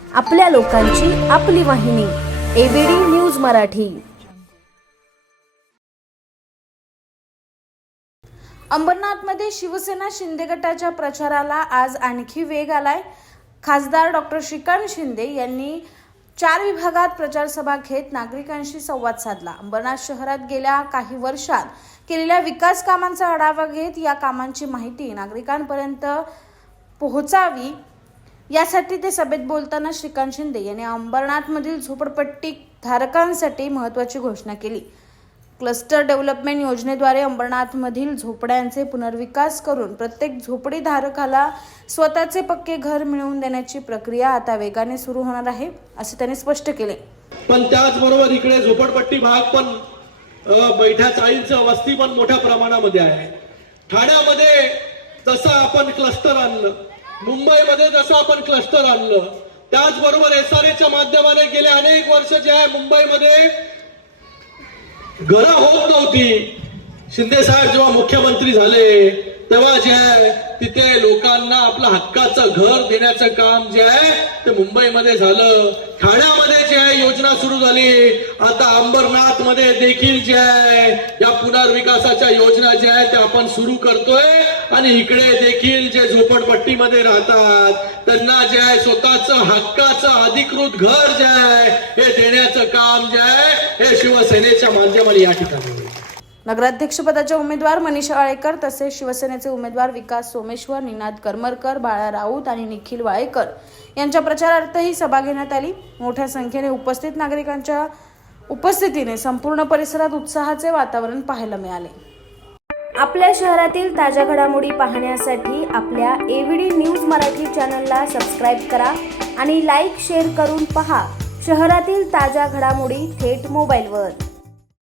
आपल्या लोकांची आपली वाहिनी एबीडी न्यूज मराठी। अंबरनाथमध्ये शिवसेना शिंदे गटाच्या प्रचाराला आज आणखी वेग आलाय। खासदार डॉक्टर श्रीकांत शिंदे यांनी 4 विभागात प्रचार सभा घेत नागरिकांशी संवाद साधला। अंबरनाथ शहरात गेल्या काही वर्षात केलेल्या विकास कामांचा आढावा घेत या कामांची माहिती नागरिकांपर्यंत पोहोचावी यासाठी ते सभेत बोलताना श्रीकांत शिंदे यांनी अंबरनाथमधील झोपडपट्टी धारकांसाठी महत्त्वाची घोषणा केली। क्लस्टर डेव्हलपमेंट योजनेद्वारे अंबरनाथमधील झोपड्यांचे पुनर्विकास करून प्रत्येक झोपडी धारकाला स्वतःचे पक्के घर मिळवून देण्याची प्रक्रिया आता वेगाने सुरू होणार आहे, असे त्यांनी स्पष्ट केले। पण त्याचबरोबर इकडे झोपडपट्टी भाग पण बैठ्या चाळींचं वस्ती पण मोठ्या प्रमाणामध्ये आहे। ठाण्यामध्ये जसं आपण क्लस्टर आणलं, मुंबईमध्ये जसं आपण क्लस्टर आणलं, त्याचबरोबर एसआरएच्या माध्यमाने गेले अनेक वर्ष जे आहे मुंबईमध्ये घरं होत नव्हती। शिंदे साहेब जेव्हा मुख्यमंत्री झाले तेव्हा जे आहे तिथे लोकांना आपलं हक्काचं घर देण्याचं काम जे आहे ते मुंबईमध्ये झालं। ठाण्यामध्ये जे आहे योजना सुरू झाली। आता अंबरनाथ मध्ये देखील जे आहे या पुनर्विकासाच्या योजना ज्या आहेत त्या आपण सुरू करतोय आणि इकडे देखील जे झोपडपट्टीमध्ये राहतात त्यांना जे आहे स्वतःचं हक्काचं अधिकृत घर जे आहे हे देण्याचं काम जे आहे हे शिवसेनेच्या माध्यमाने या ठिकाणी। नगराध्यक्षपदाचे उमेदवार मनीषा आळेकर तसेच शिवसेनेचे उमेदवार विकास सोमेश्वर, निनाद करमरकर, बाळा राऊत आणि निखिल वाळेकर यांच्या प्रचारार्थही सभा घेण्यात आली। मोठ्या संख्येने उपस्थित नागरिकांच्या उपस्थितीने संपूर्ण परिसरात उत्साहाचे वातावरण पाहायला मिळाले। आपल्या शहरातील ताज्या घडामोडी पाहण्यासाठी आपल्या एबीडी न्यूज मराठी चॅनलला सबस्क्राइब करा आणि लाईक शेअर करून पहा शहरातील ताज्या घडामोडी थेट मोबाईलवर।